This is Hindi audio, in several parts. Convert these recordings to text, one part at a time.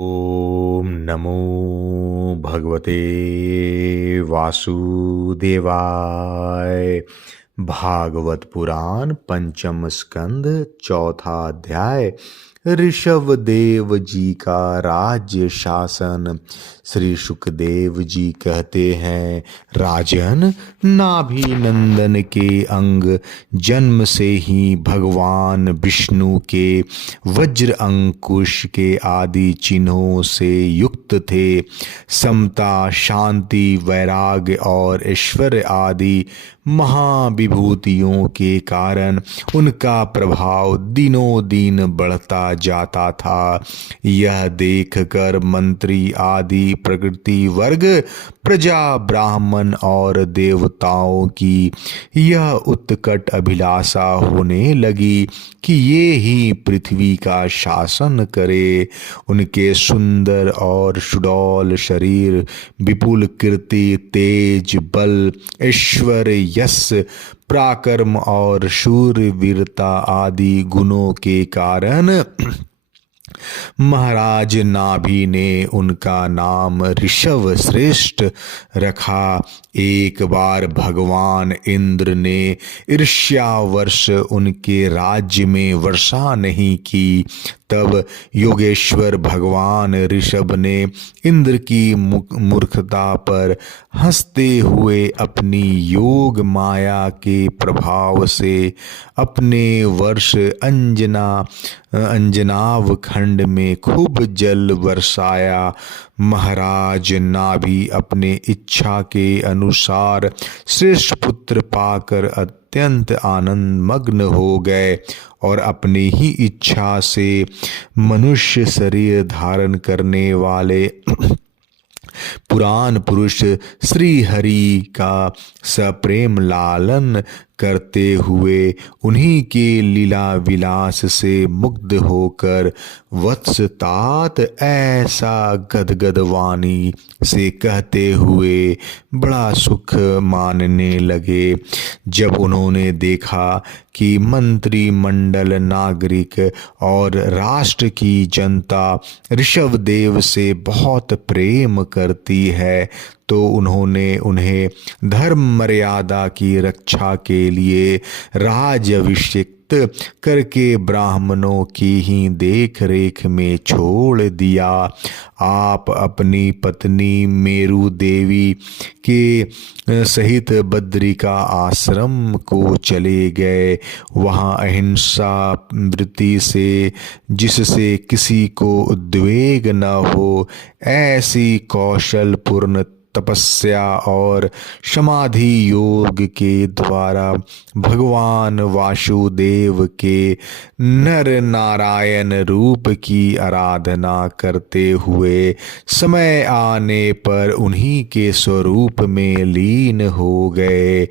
ओम नमो भगवते वासुदेवाय। भागवत पुराण पंचम स्कंद चौथा अध्याय। ऋषभ देव जी का राज्य शासन। श्री सुखदेव जी कहते हैं, राजन, नाभि नंदन के अंग जन्म से ही भगवान विष्णु के वज्र अंकुश के आदि चिन्हों से युक्त थे। समता, शांति, वैराग्य और ऐश्वर्य आदि महाविभूतियों के कारण उनका प्रभाव दिनों दिन बढ़ता जाता था। यह देखकर मंत्री आदि प्रकृति वर्ग, प्रजा, ब्राह्मण और देवताओं की यह उत्कट अभिलाषा होने लगी कि ये ही पृथ्वी का शासन करे। उनके सुंदर और सुडौल शरीर, विपुल कीर्ति, तेज, बल, ऐश्वर्य, यश, पराक्रम और शूरवीरता आदि गुणों के कारण महाराज नाभि ने उनका नाम ऋषभ श्रेष्ठ रखा। एक बार भगवान इंद्र ने ईर्ष्यावश उनके राज्य में वर्षा नहीं की। तब योगेश्वर भगवान ऋषभ ने इंद्र की मूर्खता पर हंसते हुए अपनी योग माया के प्रभाव से अपने वर्ष अंजनाव खंड में खूब जल बरसाया। महाराज नाभि अपने इच्छा के अनुसार श्रेष्ठ पुत्र पाकर अत्यंत आनंद मग्न हो गए और अपनी ही इच्छा से मनुष्य शरीर धारण करने वाले पुराण पुरुष श्री हरि का सप्रेम लालन करते हुए उन्हीं के लीला विलास से मुग्ध होकर वत्स तात ऐसा गदगद वाणी से कहते हुए बड़ा सुख मानने लगे। जब उन्होंने देखा कि मंत्रिमंडल, नागरिक और राष्ट्र की जनता ऋषभ देव से बहुत प्रेम करती है, तो उन्होंने उन्हें धर्म मर्यादा की रक्षा के लिए राज अभिषिक्त करके ब्राह्मणों की ही देख रेख में छोड़ दिया। आप अपनी पत्नी मेरु देवी के सहित बद्रिका आश्रम को चले गए। वहाँ अहिंसा वृत्ति से, जिससे किसी को उद्वेग न हो, ऐसी कौशल पूर्ण तपस्या और समाधि योग के द्वारा भगवान वासुदेव के नर नारायण रूप की आराधना करते हुए समय आने पर उन्हीं के स्वरूप में लीन हो गए।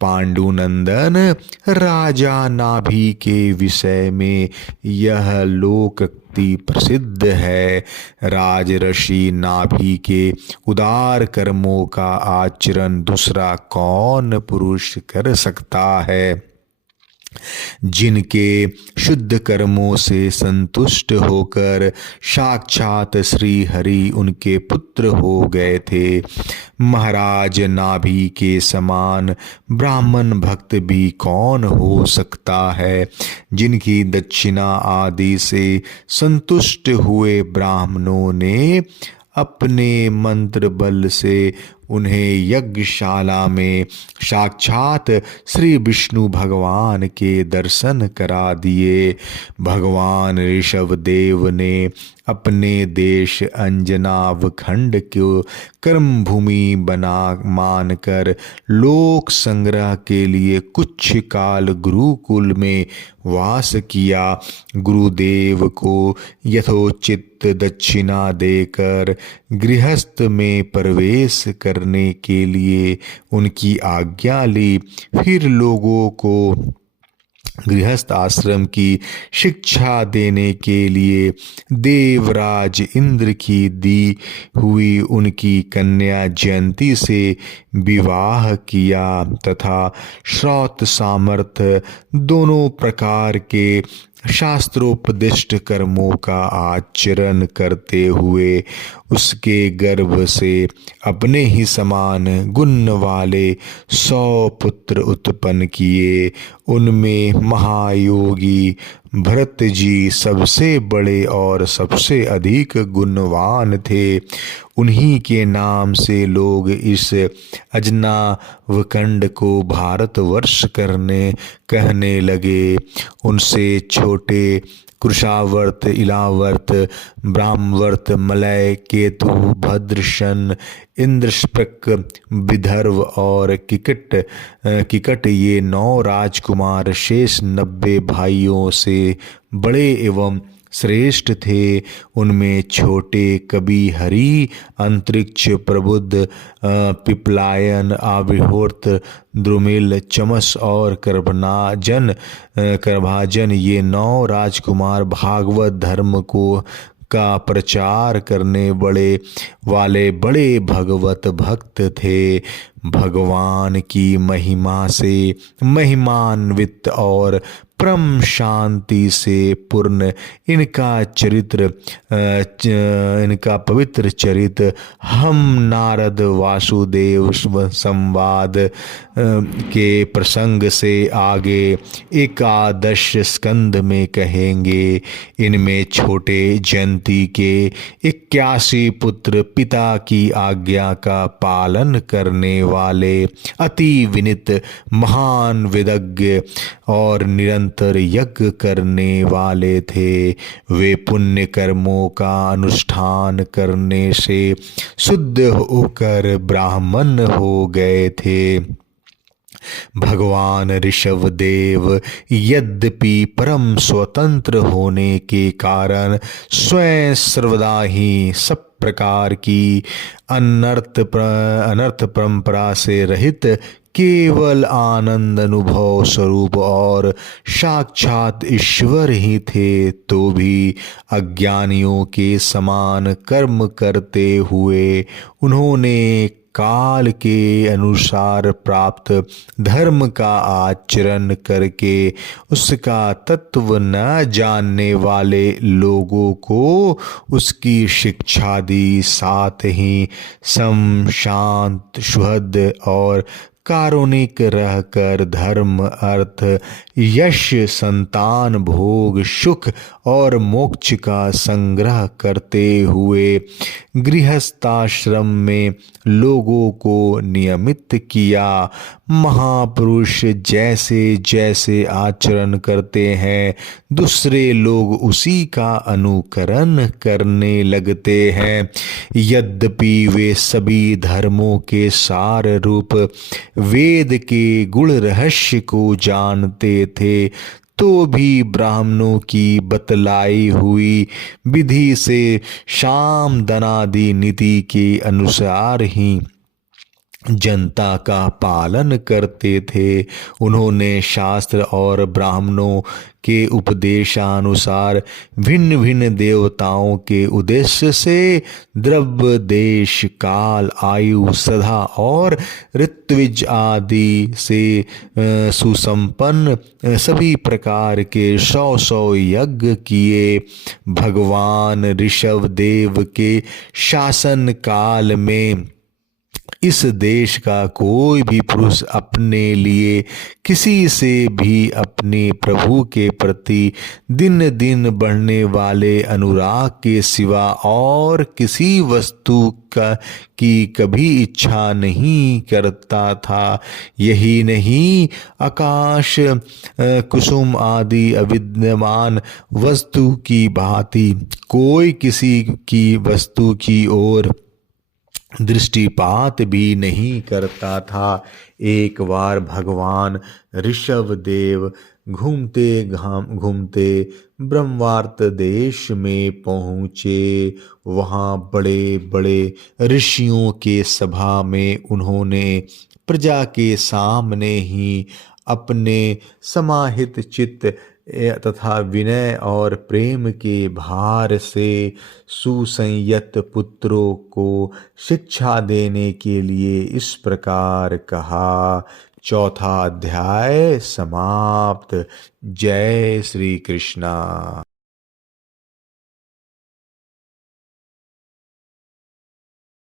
पांडुनंदन, राजा नाभि के विषय में यह लोकोक्ति प्रसिद्ध है। राजऋषि नाभि के उदार कर्मों का आचरण दूसरा कौन पुरुष कर सकता है। जिनके शुद्ध कर्मों से संतुष्ट होकर साक्षात श्री हरि उनके पुत्र हो गए थे। महाराज नाभि के समान ब्राह्मण भक्त भी कौन हो सकता है। जिनकी दक्षिणा आदि से संतुष्ट हुए ब्राह्मणों ने अपने मंत्र बल से उन्हें यज्ञशाला में साक्षात श्री विष्णु भगवान के दर्शन करा दिए। भगवान ऋषभ देव ने अपने देश अंजनाव खंड को कर्म भूमि बना मानकर लोक संग्रह के लिए कुछ काल गुरुकुल में वास किया। गुरुदेव को यथोचित दक्षिणा देकर गृहस्थ में प्रवेश करने के लिए उनकी आज्ञा ली। फिर लोगों को गृहस्थ आश्रम की शिक्षा देने के लिए देवराज इंद्र की दी हुई उनकी कन्या जयंती से विवाह किया तथा श्रौत सामर्थ्य दोनों प्रकार के शास्त्रोपदिष्ट कर्मों का आचरण करते हुए उसके गर्भ से अपने ही समान गुण वाले 100 पुत्र उत्पन्न किए। उनमें महायोगी भरत जी सबसे बड़े और सबसे अधिक गुणवान थे। उन्हीं के नाम से लोग इस अजनावखंड को भारतवर्ष कहने लगे। उनसे छोटे कुशावर्त, इलावर्त, ब्राह्मवर्त, मलय, केतु, भद्रशन, इंद्रशप्रक, विदर्भ और किकट ये 9 राजकुमार शेष 90 भाइयों से बड़े एवं श्रेष्ठ थे। उनमें छोटे कवि हरि, अंतरिक्ष, प्रबुद्ध, पिपलायन, आविर्होत्र, द्रुमिल, चमस और करभाजन ये 9 राजकुमार भागवत धर्म का प्रचार करने वाले बड़े भगवत भक्त थे। भगवान की महिमा से महिमान्वित और परम शांति से पूर्ण इनका पवित्र चरित्र हम नारद वासुदेव संवाद के प्रसंग से आगे 11 स्कंद में कहेंगे। इनमें छोटे जयंती के 81 पुत्र पिता की आज्ञा का पालन करने वाले अति विनित महान विदग्ध और निरंतर यज्ञ करने वाले थे। वे पुण्य कर्मों का अनुष्ठान करने से शुद्ध होकर ब्राह्मण हो गए थे। भगवान ऋषभ देव यद्यपि परम स्वतंत्र होने के कारण स्वयं सर्वदा ही सब प्रकार की अनर्थ परंपरा से रहित केवल आनंद अनुभव स्वरूप और साक्षात ईश्वर ही थे, तो भी अज्ञानियों के समान कर्म करते हुए उन्होंने काल के अनुसार प्राप्त धर्म का आचरण करके उसका तत्व न जानने वाले लोगों को उसकी शिक्षा दी। साथ ही सम, शांत, सुहृद और कारुणिक रहकर धर्म, अर्थ, यश, संतान, भोग, सुख और मोक्ष का संग्रह करते हुए गृहस्थाश्रम में लोगों को नियमित किया। महापुरुष जैसे जैसे आचरण करते हैं दूसरे लोग उसी का अनुकरण करने लगते हैं। यद्यपि वे सभी धर्मों के सार रूप वेद के गुण रहस्य को जानते थे, तो भी ब्राह्मणों की बतलाई हुई विधि से साम दनादि नीति के अनुसार ही जनता का पालन करते थे। उन्होंने शास्त्र और ब्राह्मणों के उपदेशानुसार भिन्न भिन्न देवताओं के उद्देश्य से द्रव्य, देश, काल, आयु, श्रद्धा और ऋत्विज आदि से सुसंपन्न सभी प्रकार के 100 यज्ञ किए। भगवान ऋषभ देव के शासन काल में इस देश का कोई भी पुरुष अपने लिए किसी से भी अपने प्रभु के प्रति दिन दिन बढ़ने वाले अनुराग के सिवा और किसी वस्तु की कभी इच्छा नहीं करता था। यही नहीं, आकाश, कुसुम आदि अविद्यमान वस्तु की भांति कोई किसी की वस्तु की ओर दृष्टिपात भी नहीं करता था। एक बार भगवान ऋषभ देव घूमते ब्रह्मार्त देश में पहुँचे। वहाँ बड़े बड़े ऋषियों के सभा में उन्होंने प्रजा के सामने ही अपने समाहित चित्त तथा विनय और प्रेम के भार से सुसंयत पुत्रों को शिक्षा देने के लिए इस प्रकार कहा। चौथा अध्याय समाप्त। जय श्री कृष्णा।